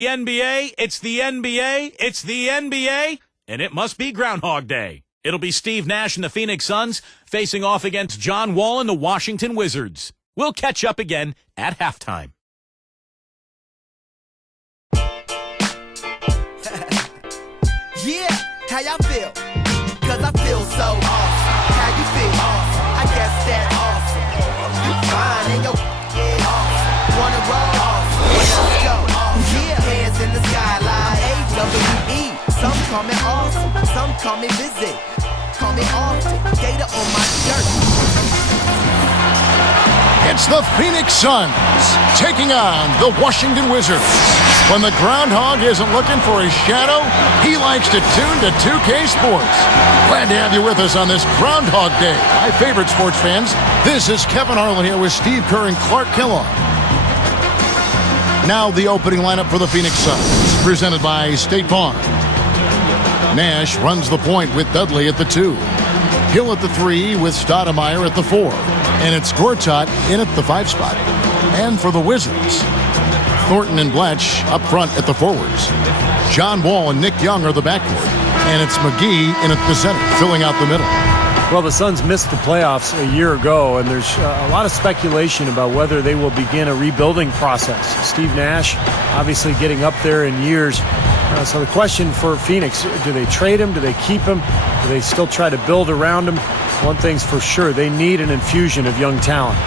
The NBA, it's the NBA, it's the NBA, and it must be Groundhog Day. It'll be Steve Nash and the Phoenix Suns facing off against John Wall and the Washington Wizards. We'll catch up again at halftime. Yeah, how y'all feel? Cause I feel so awesome. How you feel? Awesome. I guess that's awesome. You fine and your awesome. Wanna roll? Awesome. Let's go. Awesome. Yeah, hands in the skyline. AWE. Some call me awesome. Some call me busy. Call me often. Data on my shirt. It's the Phoenix Suns taking on the Washington Wizards. When the groundhog isn't looking for his shadow, he likes to tune to 2K Sports. Glad to have you with us on this Groundhog Day. My favorite sports fans, this is Kevin Harlan here with Steve Kerr and Clark Kellogg. Now the opening lineup for the Phoenix Suns, presented by State Farm. Nash runs the point with Dudley at the 2. Hill at the 3 with Stoudemire at the 4. And it's Gortat in at the 5 spot. And for the Wizards, Thornton and Blatch up front at the forwards. John Wall and Nick Young are the backcourt. And it's McGee in at the center, filling out the middle. Well, the Suns missed the playoffs a year ago, and there's a lot of speculation about whether they will begin a rebuilding process. Steve Nash obviously getting up there in years. So the question for Phoenix, do they trade him? Do they keep him? Do they still try to build around him? One thing's for sure, they need an infusion of young talent.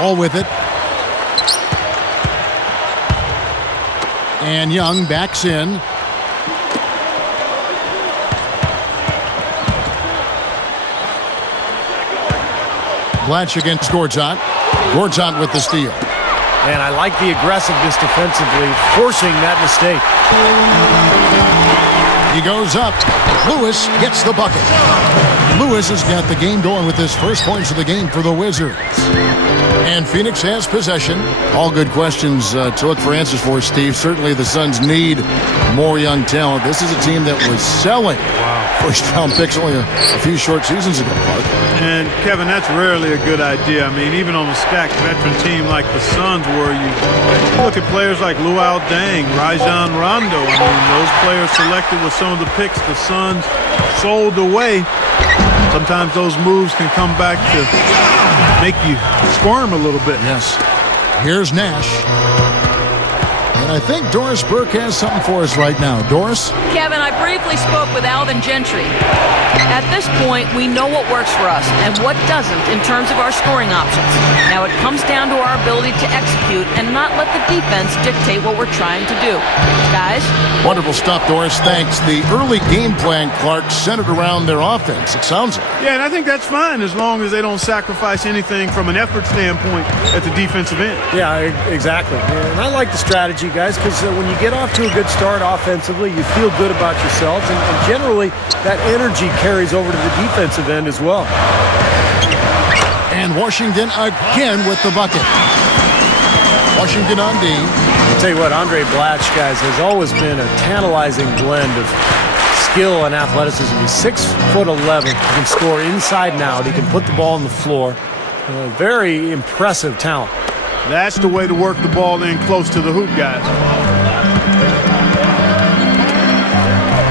All with it. And Young backs in. Blatch against Gortat. Gortat with the steal. And I like the aggressiveness defensively, forcing that mistake. He goes up. Lewis gets the bucket. Lewis has got the game going with his first points of the game for the Wizards. And Phoenix has possession. All good questions to look for answers for, Steve. Certainly the Suns need more young talent. This is a team that was selling first-round picks only a few short seasons ago, Clark. And, Kevin, that's rarely a good idea. I mean, even on a stacked veteran team like the Suns were, you look at players like Luol Deng, Rajon Rondo. I mean, those players selected with some of the picks the Suns sold away. Sometimes those moves can come back to make you squirm a little bit. Yes. Here's Nash. And I think Doris Burke has something for us right now. Doris? Kevin, I briefly spoke with Alvin Gentry. At this point, we know what works for us and what doesn't in terms of our scoring options. Now it comes down to our ability to execute and not let the defense dictate what we're trying to do. Guys? Wonderful stuff, Doris. Thanks. The early game plan, Clark, centered around their offense, it sounds like. Yeah, and I think that's fine as long as they don't sacrifice anything from an effort standpoint at the defensive end. Yeah, exactly. And I like the strategy, guys, because when you get off to a good start offensively, you feel good about yourselves, and generally that energy carries over to the defensive end as well. And Washington again with the bucket. Washington on D. I'll tell you what, Andre Blatch, guys, has always been a tantalizing blend of skill and athleticism. He's 6'11". He can score inside and out. He can put the ball on the floor. Very impressive talent. That's the way to work the ball in close to the hoop, guys.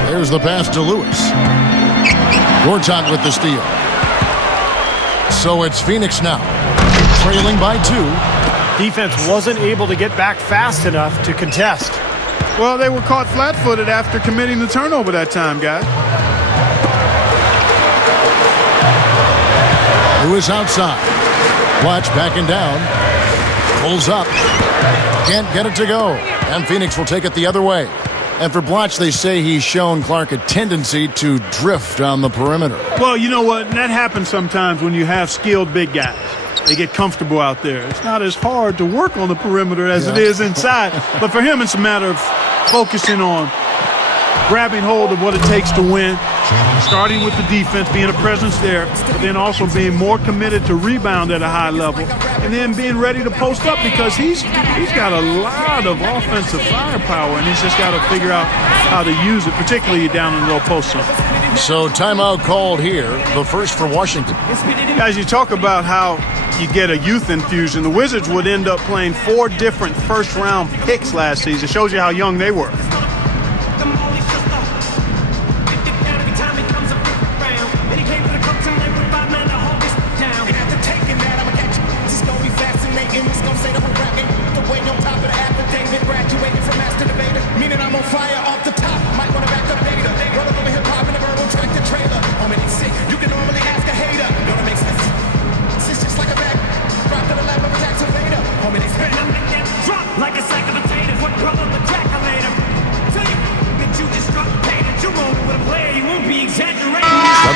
There's the pass to Lewis. Gortat with the steal. So it's Phoenix now, trailing by 2. Defense wasn't able to get back fast enough to contest. Well, they were caught flat-footed after committing the turnover that time, guys. Lewis outside. Blatch backing down. Pulls up. Can't get it to go. And Phoenix will take it the other way. And for Blatch, they say he's shown Clark a tendency to drift on the perimeter. Well, you know what? That happens sometimes when you have skilled big guys. They get comfortable out there. It's not as hard to work on the perimeter as it is inside. But for him, it's a matter of focusing on grabbing hold of what it takes to win, starting with the defense, being a presence there, but then also being more committed to rebound at a high level, and then being ready to post up because he's got a lot of offensive firepower, and he's just got to figure out how to use it, particularly down in the low post zone. So timeout called here, the first for Washington. Guys, you talk about how you get a youth infusion. The Wizards would end up playing 4 different first-round picks last season. Shows you how young they were.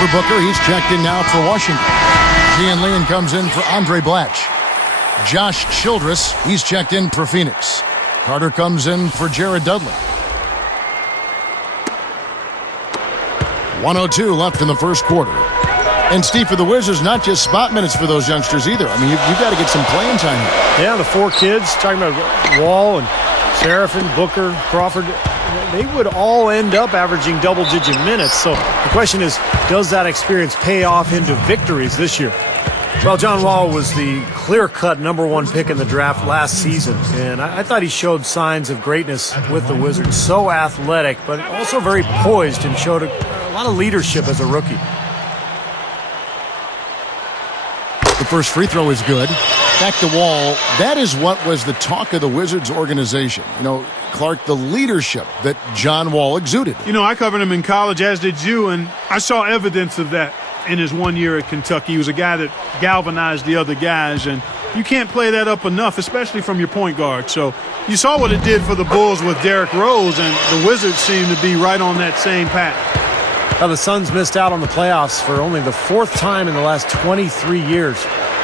Trevor Booker, he's checked in now for Washington. Gian Leon comes in for Andre Blatch. Josh Childress, he's checked in for Phoenix. Carter comes in for Jared Dudley. 1:02 left in the first quarter. And Steve, for the Wizards, not just spot minutes for those youngsters either. I mean, you've got to get some playing time here. Yeah, the 4 kids, talking about Wall and Seraphin, Booker, Crawford, they would all end up averaging double-digit minutes. So the question is, does that experience pay off into victories this year? Well, John Wall was the clear-cut #1 pick in the draft last season, and I thought he showed signs of greatness with the Wizards. So athletic, but also very poised, and showed a lot of leadership as a rookie. The first free throw is good. Back to Wall. That is what was the talk of the Wizards organization. You know, Clark, the leadership that John Wall exuded. You know, I covered him in college, as did you, and I saw evidence of that in his 1 year at Kentucky. He was a guy that galvanized the other guys, and you can't play that up enough, especially from your point guard. So you saw what it did for the Bulls with Derrick Rose, and the Wizards seem to be right on that same path. Now, the Suns missed out on the playoffs for only the 4th time in the last 23 years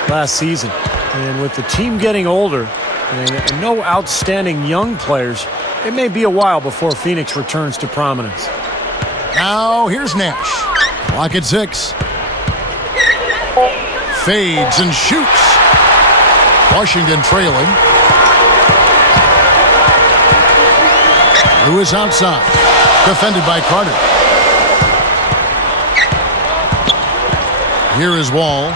last season. And with the team getting older and no outstanding young players, it may be a while before Phoenix returns to prominence. Now here's Nash. Clock at 6. Fades and shoots. Washington trailing. Lewis outside. Defended by Carter. Here is Wall.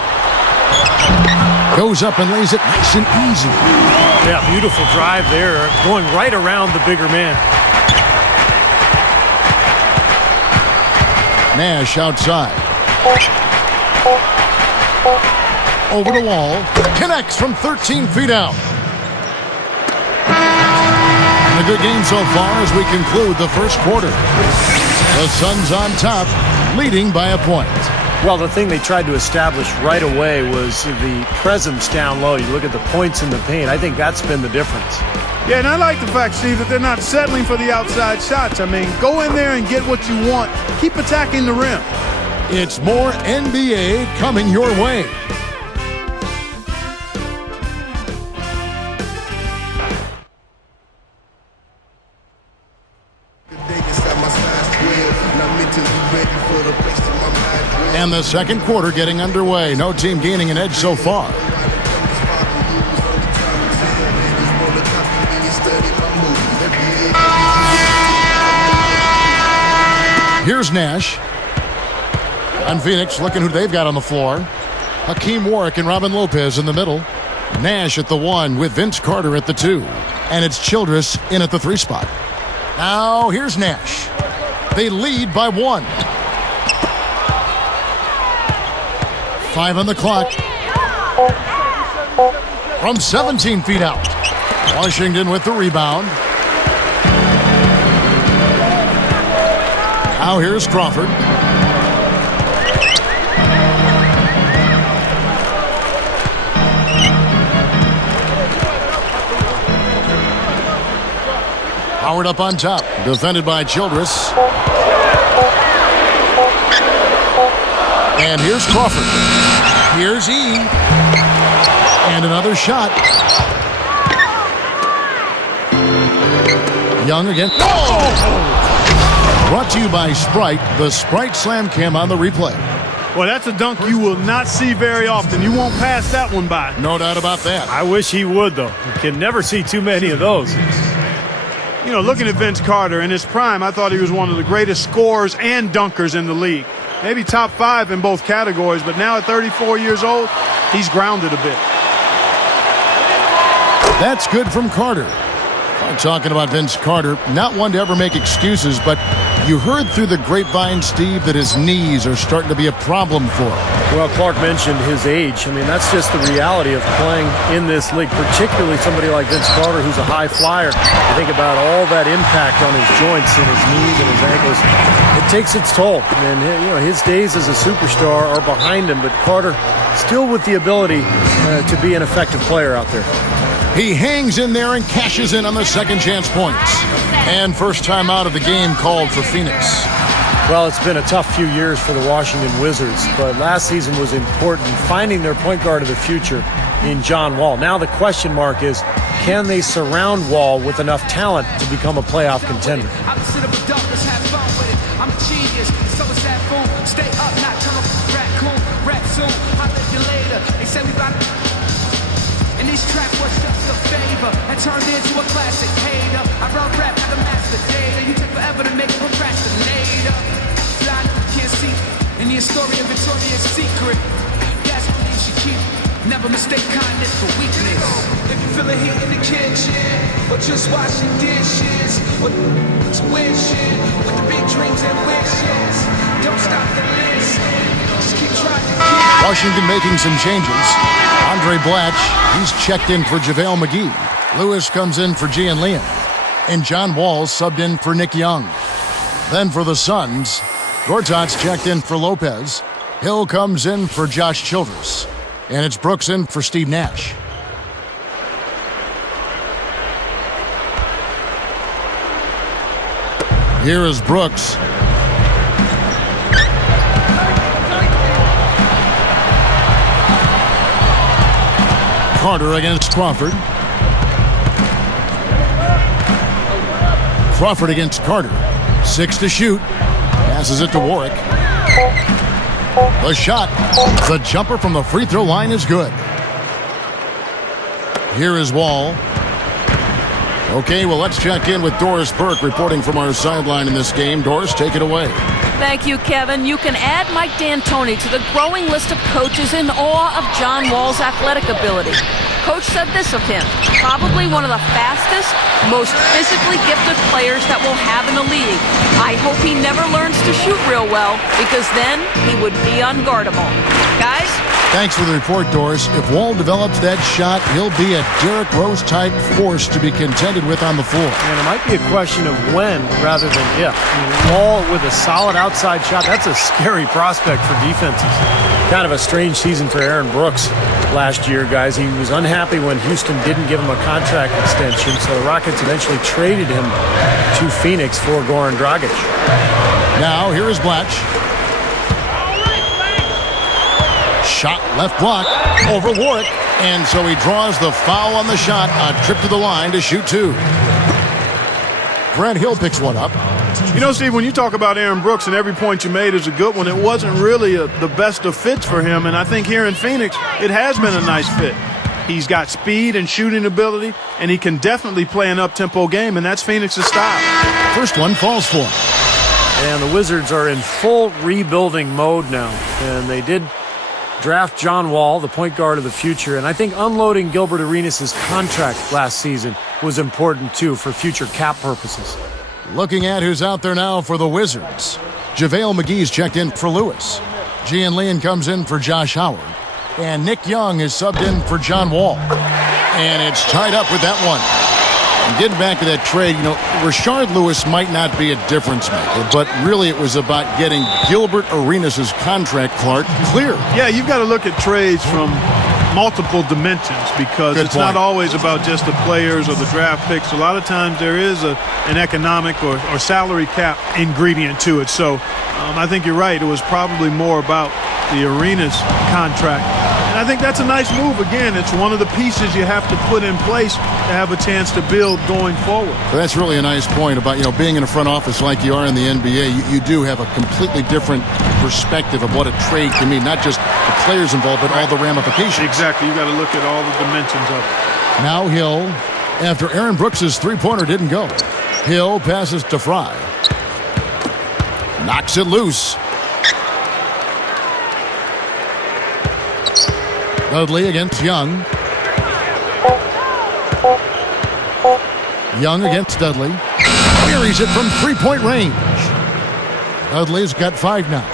Goes up and lays it nice and easy. Yeah, beautiful drive there, going right around the bigger man. Nash outside. Over the Wall. Connects from 13 feet out. And a good game so far as we conclude the first quarter. The Suns on top, leading by a point. Well, the thing they tried to establish right away was the presence down low. You look at the points in the paint. I think that's been the difference. Yeah, and I like the fact, Steve, that they're not settling for the outside shots. I mean, go in there and get what you want. Keep attacking the rim. It's more NBA coming your way. And the second quarter getting underway. No team gaining an edge so far. Here's Nash. And Phoenix looking who they've got on the floor. Hakeem Warwick and Robin Lopez in the middle. Nash at the 1 with Vince Carter at the 2. And it's Childress in at the 3 spot. Now here's Nash. They lead by 1. 5 on the clock. From 17 feet out. Washington with the rebound. Now here's Crawford. Howard up on top. Defended by Childress. And here's Crawford. Here's E. And another shot. Young again. Oh! Brought to you by Sprite. The Sprite Slam Cam on the replay. Well, that's a dunk you will not see very often. You won't pass that one by. No doubt about that. I wish he would, though. You can never see too many of those. You know, looking at Vince Carter in his prime, I thought he was one of the greatest scorers and dunkers in the league. Maybe top 5 in both categories, but now at 34 years old, he's grounded a bit. That's good from Carter. Talking about Vince Carter, not one to ever make excuses, but you heard through the grapevine, Steve, that his knees are starting to be a problem for him. Well, Clark mentioned his age. I mean, that's just the reality of playing in this league, particularly somebody like Vince Carter, who's a high flyer. You think about all that impact on his joints and his knees and his ankles. It takes its toll. And, you know, his days as a superstar are behind him, but Carter still with the ability to be an effective player out there. He hangs in there and cashes in on the second chance points. And first time out of the game called for Phoenix. Well, it's been a tough few years for the Washington Wizards, but last season was important, finding their point guard of the future in John Wall. Now the question mark is, can they surround Wall with enough talent to become a playoff contender? I'm a genius, so is that fool. Stay up, not turn up, raccoon, rap soon. I'll let you later. They say we bout to. And this track was just a favor and turned into a classic hater. I wrote rap like a master data. You take forever to make a procrastinator. Blind, you can't see. And the story of Victoria's Secret. That's what you should keep. Never mistake kindness for weakness. If you feel a heat in the kitchen, or just washing dishes, or to wishing with the big dreams and wishes. Don't stop to listen. Just keep trying to get. Washington making some changes. Andre Blatch, he's checked in for JaVale McGee. Lewis comes in for Gian Leon. And John Wall subbed in for Nick Young. Then for the Suns, Gortat's checked in for Lopez. Hill comes in for Josh Childress. And it's Brooks in for Steve Nash. Here is Brooks. Carter against Crawford. Crawford against Carter. 6 to shoot. Passes it to Warwick. The shot. The jumper from the free throw line is good. Here is Wall. Okay, well, let's check in with Doris Burke reporting from our sideline in this game. Doris, take it away. Thank you, Kevin. You can add Mike D'Antoni to the growing list of coaches in awe of John Wall's athletic ability. Coach said this of him: probably one of the fastest, most physically gifted players that we'll have in the league. I hope he never learns to shoot real well, because then he would be unguardable. Guys? Thanks for the report, Doris. If Wall develops that shot, he'll be a Derrick Rose-type force to be contended with on the floor. And it might be a question of when rather than if. I mean, Wall with a solid outside shot, that's a scary prospect for defenses. Kind of a strange season for Aaron Brooks last year, guys. He was unhappy when Houston didn't give him a contract extension, so the Rockets eventually traded him to Phoenix for Goran Dragic. Now, here is Blatch. Shot left block over Warwick. And so he draws the foul on the shot. A trip to the line to shoot 2. Grant Hill picks one up. You know, Steve, when you talk about Aaron Brooks, and every point you made is a good one, it wasn't really the best of fits for him. And I think here in Phoenix, it has been a nice fit. He's got speed and shooting ability, and he can definitely play an up-tempo game, and that's Phoenix's style. First one falls for him. And the Wizards are in full rebuilding mode now. And they did draft John Wall, the point guard of the future. And I think unloading Gilbert Arenas' contract last season was important, too, for future cap purposes. Looking at who's out there now for the Wizards. JaVale McGee's checked in for Lewis. Gian Leon comes in for Josh Howard. And Nick Young is subbed in for John Wall. And it's tied up with that one. And getting back to that trade, you know, Rashard Lewis might not be a difference maker, but really it was about getting Gilbert Arenas' contract, Clark, clear. Yeah, you've got to look at trades from multiple dimensions, because Good it's point. not always about just the players or the draft picks. A lot of times there is an economic or salary cap ingredient to it. So I think you're right. It was probably more about the Arenas contract. And I think that's a nice move. Again, it's one of the pieces you have to put in place to have a chance to build going forward. That's really a nice point about, you know, being in a front office like you are in the NBA. You do have a completely different perspective of what a trade can mean, not just the players involved, but all the ramifications. Exactly. You've got to look at all the dimensions of it. Now Hill, after Aaron Brooks' three-pointer didn't go. Hill passes to Fry. Knocks it loose. Dudley against Young. Young against Dudley. Buries it from three-point range. Dudley's got 5 now.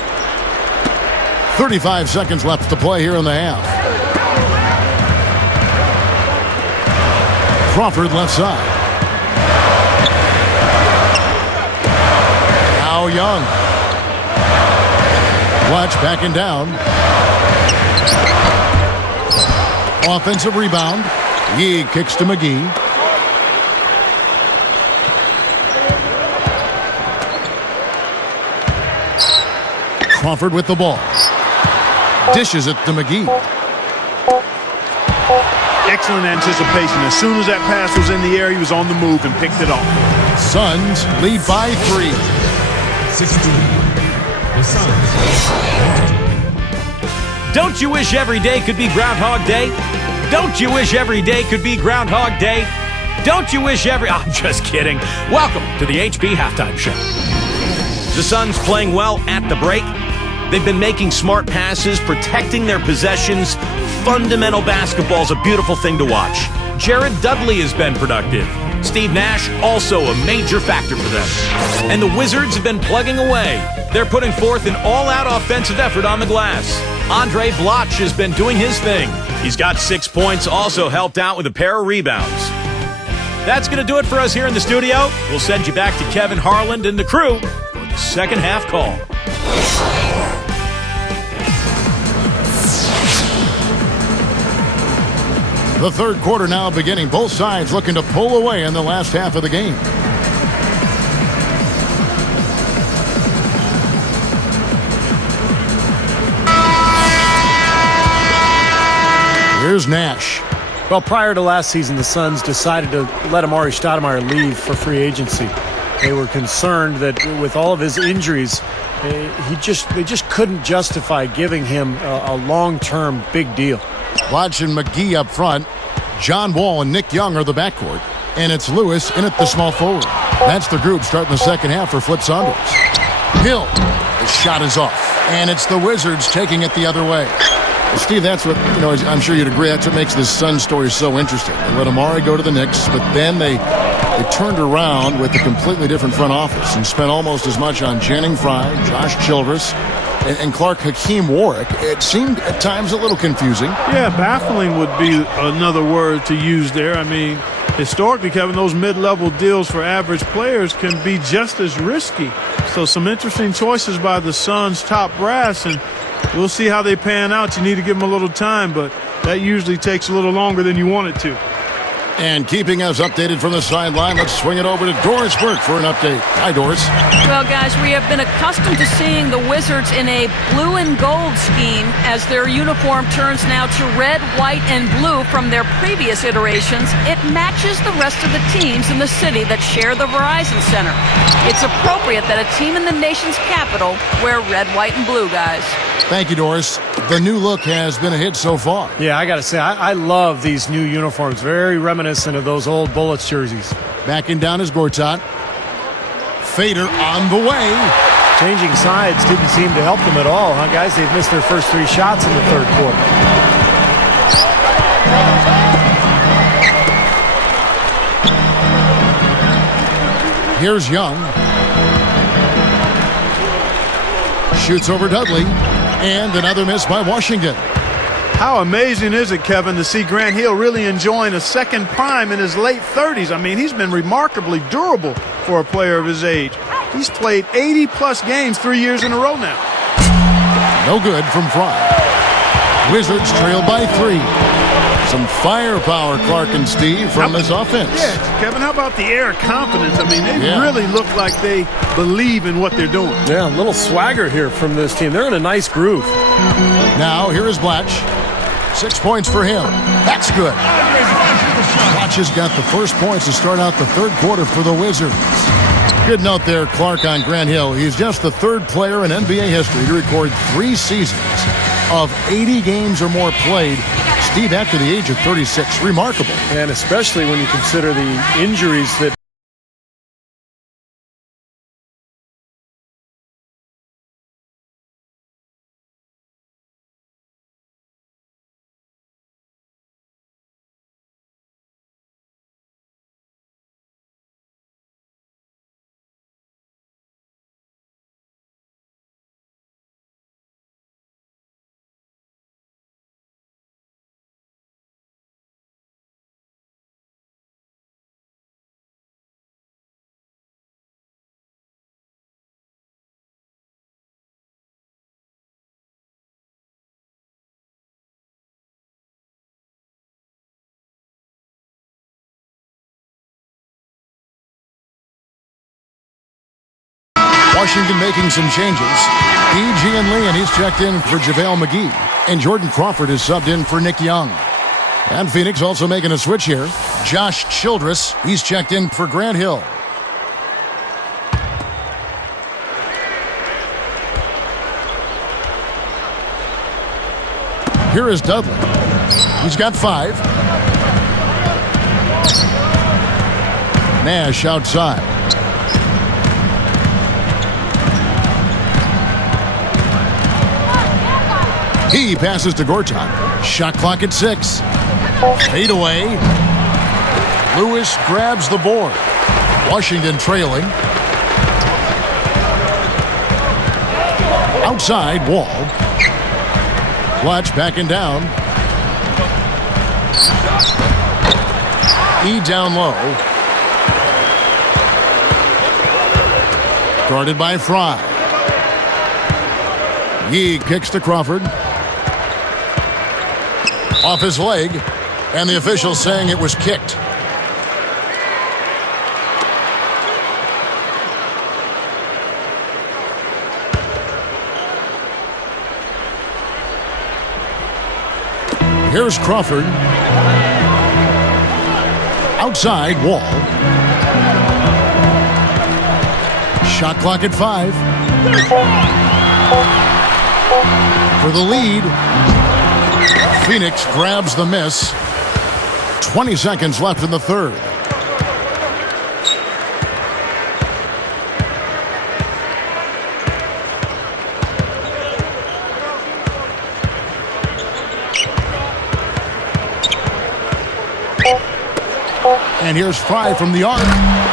35 seconds left to play here in the half. Crawford left side. Now Young. Watch backing down. Offensive rebound. Yee kicks to McGee. Crawford with the ball. Dishes it to McGee. Excellent anticipation. As soon as that pass was in the air, he was on the move and picked it off. Suns lead by 3. 16. The Suns. Don't you wish every day could be Groundhog Day? Don't you wish every day could be Groundhog Day? Don't you wish every... I'm just kidding. Welcome to the HP Halftime Show. The Suns playing well at the break. They've been making smart passes, protecting their possessions. Fundamental basketball's a beautiful thing to watch. Jared Dudley has been productive. Steve Nash also a major factor for them. And the Wizards have been plugging away. They're putting forth an all-out offensive effort on the glass. Andre Bloch has been doing his thing. He's got 6 points, also helped out with a pair of rebounds. That's going to do it for us here in the studio. We'll send you back to Kevin Harland and the crew for the second half call. The third quarter now beginning. Both sides looking to pull away in the last half of the game. Here's Nash. Well, prior to last season, the Suns decided to let Amari Stoudemire leave for free agency. They were concerned that with all of his injuries, they just couldn't justify giving him a long-term big deal. Bloch and McGee up front. John Wall and Nick Young are the backcourt. And it's Lewis in at the small forward. That's the group starting the second half for Flip Saunders. Hill. The shot is off. And it's the Wizards taking it the other way. Steve, that's what, I'm sure you'd agree, that's what makes this Sun story so interesting. They let Amari go to the Knicks, but then they turned around with a completely different front office and spent almost as much on Channing Frye, Josh Childress, and Clark Hakeem Warwick. It seemed at times a little confusing. Yeah, baffling would be another word to use there. I mean, historically, Kevin, those mid-level deals for average players can be just as risky. So some interesting choices by the Suns' top brass, and we'll see how they pan out. You need to give them a little time, but that usually takes a little longer than you want it to. And keeping us updated from the sideline, let's swing it over to Doris Burke for an update. Hi, Doris. Well, guys, we have been accustomed to seeing the Wizards in a blue and gold scheme as their uniform turns now to red, white, and blue from their previous iterations. It matches the rest of the teams in the city that share the Verizon Center. It's appropriate that a team in the nation's capital wear red, white, and blue, guys. Thank you, Doris. The new look has been a hit so far. Yeah, I got to say, I love these new uniforms. Very reminiscent of those old Bullets jerseys. Backing down is Gortat. Fader on the way. Changing sides didn't seem to help them at all, huh, guys? They've missed their first 3 shots in the third quarter. Here's Young. Shoots over Dudley. And another miss by Washington. How amazing is it, Kevin, to see Grant Hill really enjoying a second prime in his late 30s. I mean, he's been remarkably durable for a player of his age. He's played 80-plus games 3 years in a row now. No good from Fry. Wizards trail by 3. Some firepower, Clark and Steve, from this offense. Yeah, Kevin, how about the air of confidence? I mean, they really look like they believe in what they're doing. Yeah, a little swagger here from this team. They're in a nice groove. Now, here is Bloch. 6 points for him. That's good. Bloch has got the first points to start out the third quarter for the Wizards. Good note there, Clark, on Grant Hill. He's just the third player in NBA history to record 3 seasons of 80 games or more played. Steve, after the age of 36, remarkable. And especially when you consider the injuries that Washington making some changes. E.G. and Lee, and he's checked in for JaVale McGee. And Jordan Crawford is subbed in for Nick Young. And Phoenix also making a switch here. Josh Childress, he's checked in for Grant Hill. Here is Dudley. He's got 5. Nash outside. He passes to Gortat. Shot clock at 6. Fade away. Lewis grabs the board. Washington trailing. Outside, Wall. Clutch backing down. E down low. Guarded by Fry. Yee kicks to Crawford. Off his leg, and the official saying it was kicked. Here's Crawford. Outside, Wall. Shot clock at 5. For the lead. Phoenix grabs the miss. 20 seconds left in the third. And here's Fry from the arc.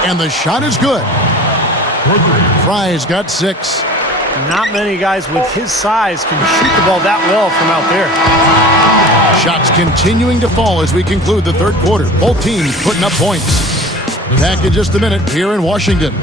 And the shot is good. Fry's got 6. Not many guys with his size can shoot the ball that well from out there. Shots continuing to fall as we conclude the third quarter. Both teams putting up points. Back in just a minute here in Washington.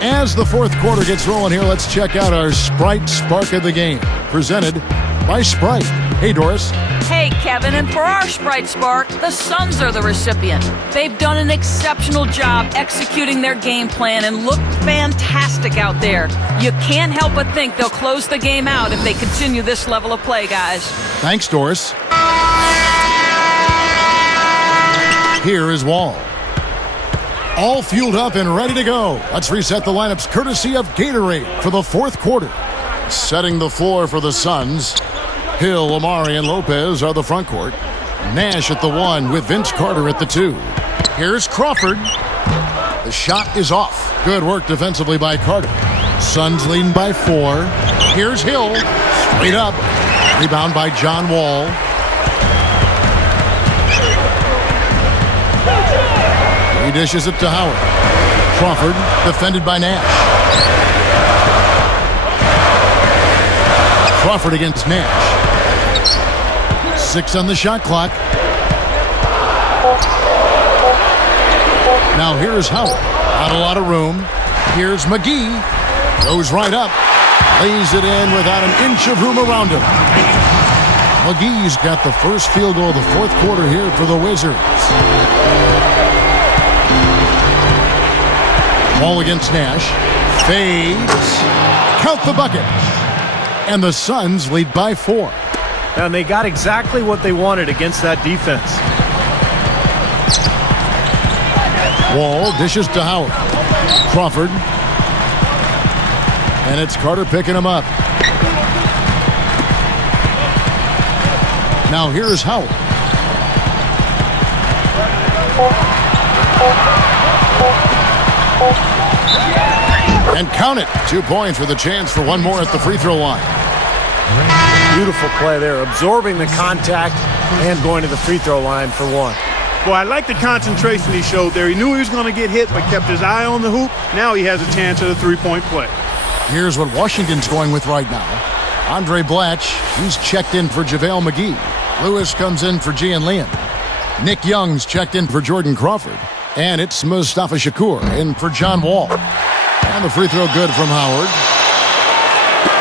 As the fourth quarter gets rolling here, let's check out our Sprite Spark of the Game, presented by Sprite. Hey, Doris. Hey, Kevin, and for our Sprite Spark, the Suns are the recipient. They've done an exceptional job executing their game plan and look fantastic out there. You can't help but think they'll close the game out if they continue this level of play, guys. Thanks, Doris. Here is Wall. All fueled up and ready to go. Let's reset the lineups courtesy of Gatorade for the fourth quarter. Setting the floor for the Suns. Hill, Amari, and Lopez are the front court. Nash at the 1 with Vince Carter at the 2. Here's Crawford. The shot is off. Good work defensively by Carter. Suns leading by 4. Here's Hill. Straight up. Rebound by John Wall. He dishes it to Howard. Crawford defended by Nash. Crawford against Nash. 6 on the shot clock. Now here's Howard. Not a lot of room. Here's McGee. Goes right up. Lays it in without an inch of room around him. McGee's got the first field goal of the fourth quarter here for the Wizards. Ball against Nash. Fades. Count the bucket. And the Suns lead by 4. And they got exactly what they wanted against that defense. Wall dishes to Howard. Crawford. And it's Carter picking him up. Now here's Howard. And count it. 2 points with a chance for one more at the free throw line. Beautiful play there, absorbing the contact and going to the free throw line for 1. Boy, I like the concentration he showed there. He knew he was going to get hit, but kept his eye on the hoop. Now he has a chance at a three-point play. Here's what Washington's going with right now. Andre Blatch, he's checked in for JaVale McGee. Lewis comes in for Gian Leon. Nick Young's checked in for Jordan Crawford. And it's Mustafa Shakur in for John Wall. And the free throw good from Howard.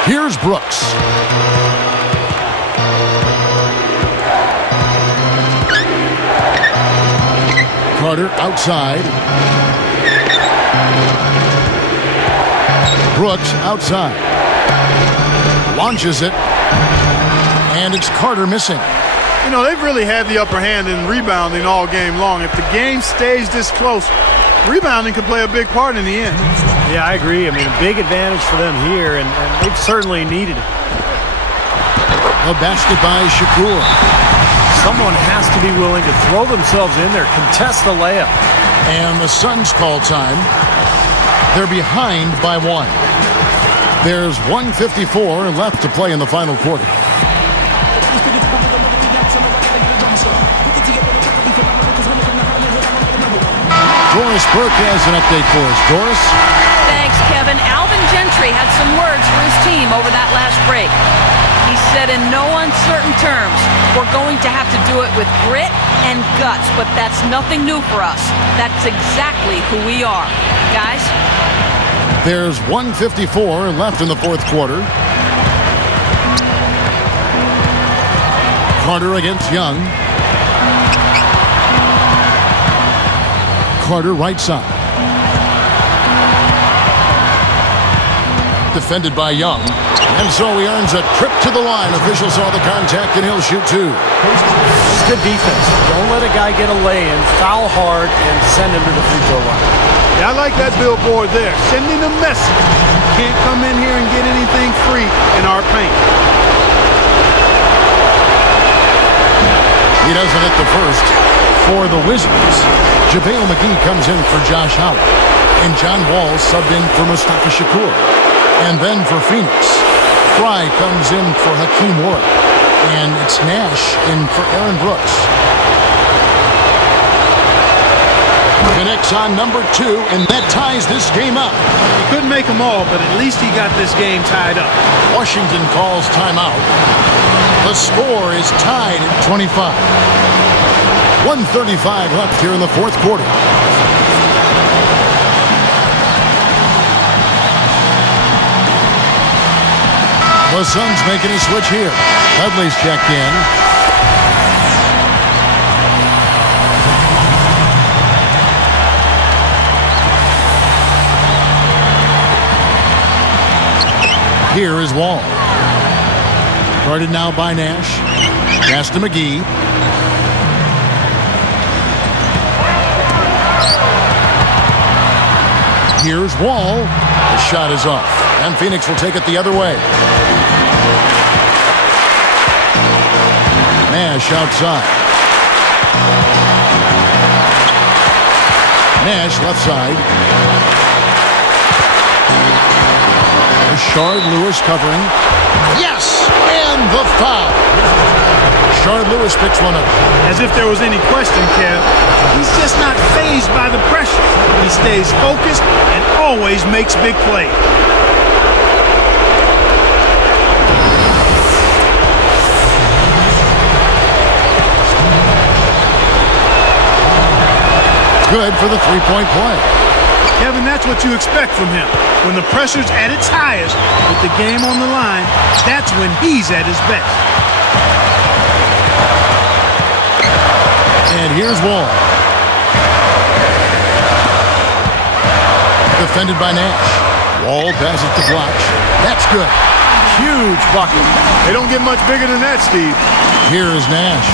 Here's Brooks. Carter outside. Brooks outside. Launches it. And it's Carter missing. You know, they've really had the upper hand in rebounding all game long. If the game stays this close, rebounding could play a big part in the end. Yeah, I agree. I mean, a big advantage for them here, and they've certainly needed it. A basket by Shakur. Someone has to be willing to throw themselves in there, contest the layup. And the Suns call time. They're behind by 1. There's 1:54 left to play in the final quarter. Doris Burke has an update for us. Doris? Thanks, Kevin. Alvin Gentry had some words for his team over that last break. He said in no uncertain terms, we're going to have to do it with grit and guts, but that's nothing new for us. That's exactly who we are. Guys? There's 1:54 left in the fourth quarter. Carter against Young. Carter right side. Defended by Young. And so he earns a trip to the line. Officials saw the contact and he'll shoot 2. It's good defense. Don't let a guy get a lay-in, foul hard, and send him to the free throw line. Yeah, I like that billboard there. Sending a message. You can't come in here and get anything free in our paint. He doesn't hit the first for the Wizards. JaVale McGee comes in for Josh Howard. And John Wall subbed in for Mustafa Shakur. And then for Phoenix, Fry comes in for Hakeem Ward. And it's Nash in for Aaron Brooks. Connects on number 2, and that ties this game up. He couldn't make them all, but at least he got this game tied up. Washington calls timeout. The score is tied at 25. 1:35 left here in the fourth quarter. The Suns making a switch here. Dudley's checked in. Here is Wall. Guarded now by Nash. Pass to McGee. Here's Wall. The shot is off. And Phoenix will take it the other way. Nash outside. Nash left side. Rashard Lewis covering. Yes! And the foul. Rashard Lewis picks one up. As if there was any question, Kev. He's just not fazed by the pressure. He stays focused and always makes big plays. Good for the three-point play. Kevin, that's what you expect from him. When the pressure's at its highest, with the game on the line, that's when he's at his best. And here's Wall. Defended by Nash. Wall passes to Blatch. That's good. Huge bucket. They don't get much bigger than that, Steve. Here is Nash.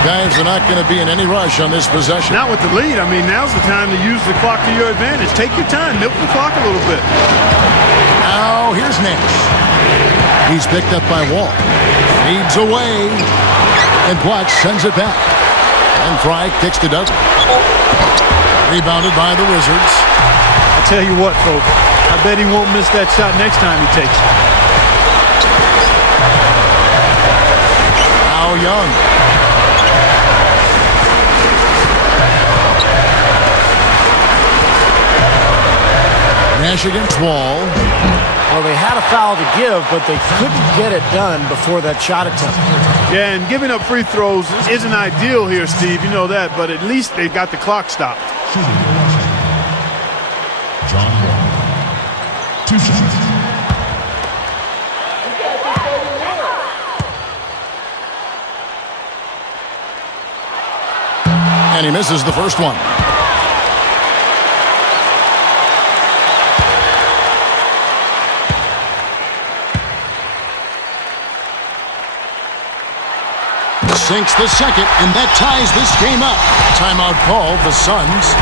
Guys are not going to be in any rush on this possession. Not with the lead. I mean, now's the time to use the clock to your advantage. Take your time. Milk the clock a little bit. Now, here's Nash. He's picked up by Wall. Feeds away. And Blatch sends it back. And Fry kicks to Dudley. Rebounded by the Wizards. I tell you what, folks. I bet he won't miss that shot next time he takes it. Now Young. Nash against Wall. Well, they had a foul to give, but they couldn't get it done before that shot attempt. Yeah, and giving up free throws isn't ideal here, Steve. You know that, but at least they got the clock stopped. Shooting for Washington. John Wall. 2 shots. And he misses the first one. Sinks the second, and that ties this game up. Timeout called, the Suns.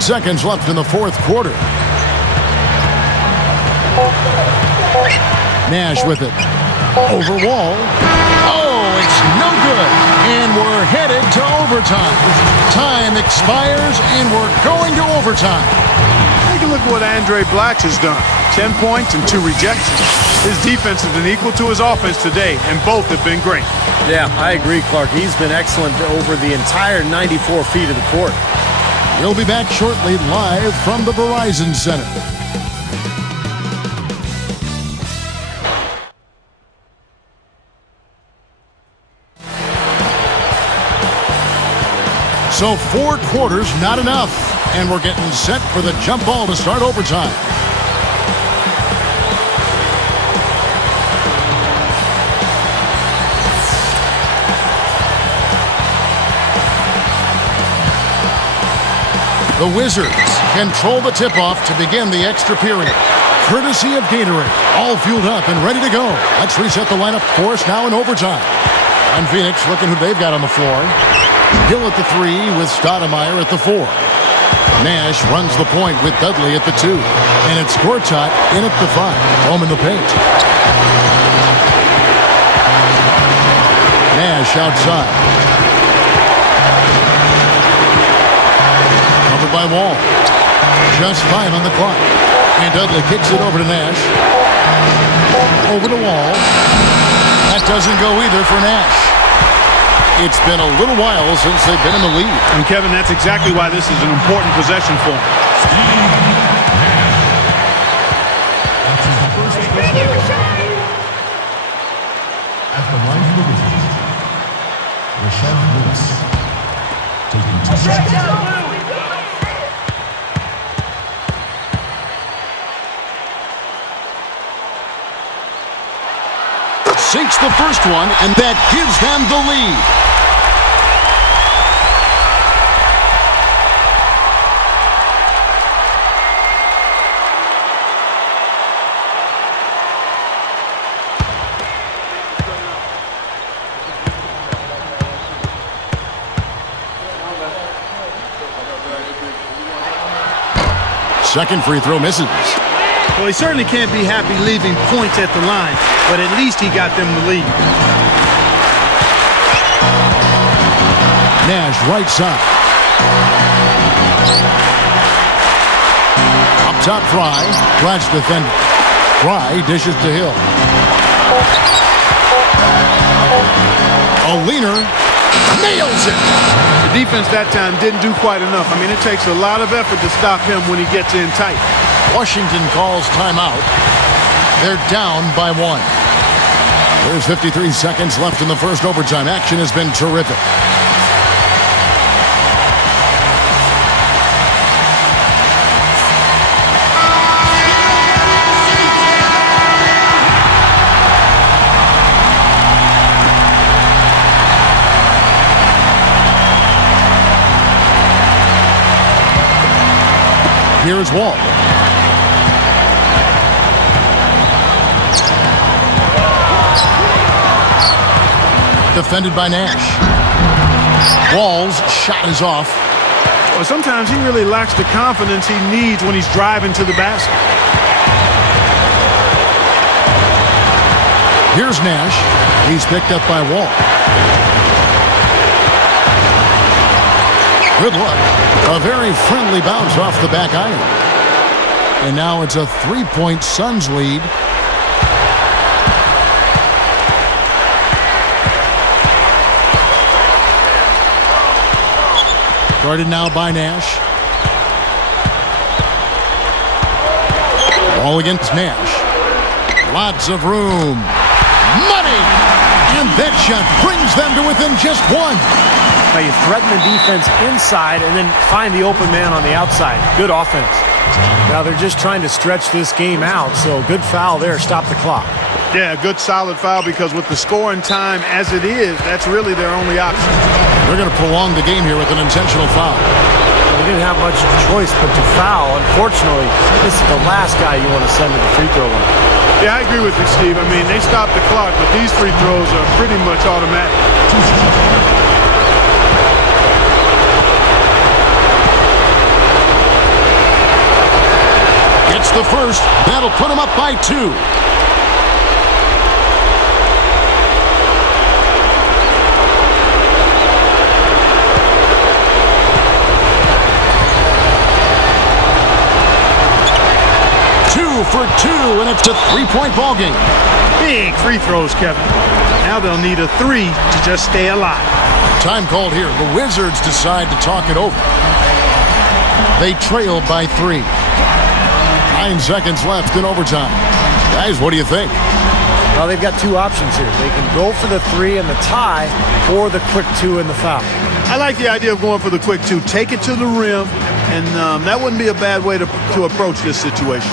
Seconds left in the fourth quarter. Nash with it. Over Wall. Oh, it's no good. And we're headed to overtime. Time expires, and we're going to overtime. Take a look at what Andre Blatch has done. 10 points and 2 rejections. His defense has been equal to his offense today, and both have been great. Yeah, I agree, Clark. He's been excellent over the entire 94 feet of the court. We'll be back shortly live from the Verizon Center. So 4 quarters, not enough. And we're getting set for the jump ball to start overtime. The Wizards control the tip-off to begin the extra period. Courtesy of Gatorade, all fueled up and ready to go. Let's reset the lineup for us now in overtime. And Phoenix looking who they've got on the floor. Hill at the 3 with Stoudemire at the 4. Nash runs the point with Dudley at the 2. And it's Gortat in at the 5. Home in the paint. Nash outside. By Wall. Just 5 on the clock. And Dudley kicks it over to Nash. Over to Wall. That doesn't go either for Nash. It's been a little while since they've been in the lead. And Kevin, that's exactly why this is an important possession for him. At the line for the Wizards, Rashad Lewis taking 2 shots. Sinks the first one, and that gives them the lead. Second free throw misses. Well, he certainly can't be happy leaving points at the line, but at least he got them the lead. Nash right side. Up top, Fry. Blatch defender. Fry dishes to Hill. A leaner nails it. The defense that time didn't do quite enough. I mean, it takes a lot of effort to stop him when he gets in tight. Washington calls timeout. They're down by 1. There's 53 seconds left in the first overtime. Action has been terrific. Here's Wall. Defended by Nash. Wall's shot is off. Well, sometimes he really lacks the confidence he needs when he's driving to the basket. Here's Nash. He's picked up by Wall. Good look. A very friendly bounce off the back iron. And now it's a 3-point Suns lead. Guarded now by Nash. Ball against Nash. Lots of room. Money! And that shot brings them to within just 1. Now you threaten the defense inside and then find the open man on the outside. Good offense. Now they're just trying to stretch this game out, so good foul there. Stop the clock. Yeah, good solid foul because with the scoring time as it is, that's really their only option. They're going to prolong the game here with an intentional foul. They didn't have much choice but to foul. Unfortunately, this is the last guy you want to send to the free throw line. Yeah, I agree with you, Steve. I mean, they stopped the clock, but these free throws are pretty much automatic. Gets the first. That'll put him up by 2. For 2, and it's a 3-point ball game. Big free throws, Kevin. Now they'll need a 3 to just stay alive. Time called here. The Wizards decide to talk it over. They trail by 3. 9 seconds left in overtime. Guys, what do you think? Well, they've got 2 options here. They can go for the 3 and the tie, or the quick 2 and the foul. I like the idea of going for the quick 2. Take it to the rim, and that wouldn't be a bad way to approach this situation.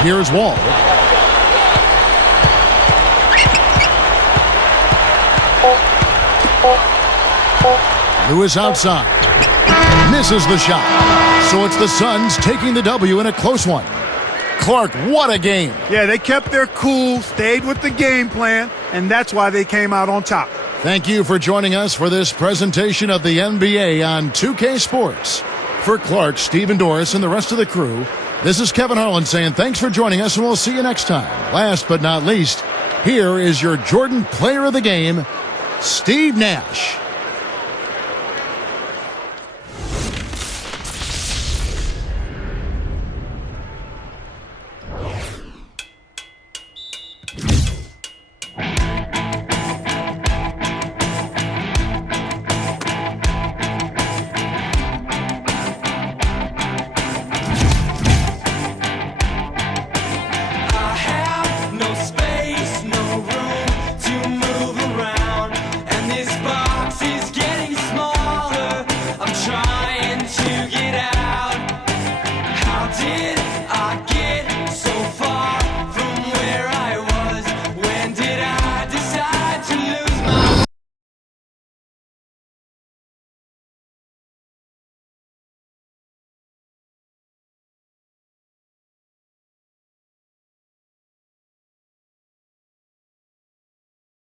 Here's Wall. Lewis outside. Misses the shot. So it's the Suns taking the W in a close one. Clark, what a game. Yeah, they kept their cool, stayed with the game plan, and that's why they came out on top. Thank you for joining us for this presentation of the NBA on 2K Sports. For Clark, Stephen Doris, and the rest of the crew, this is Kevin Harlan saying thanks for joining us, and we'll see you next time. Last but not least, here is your Jordan Player of the Game, Steve Nash.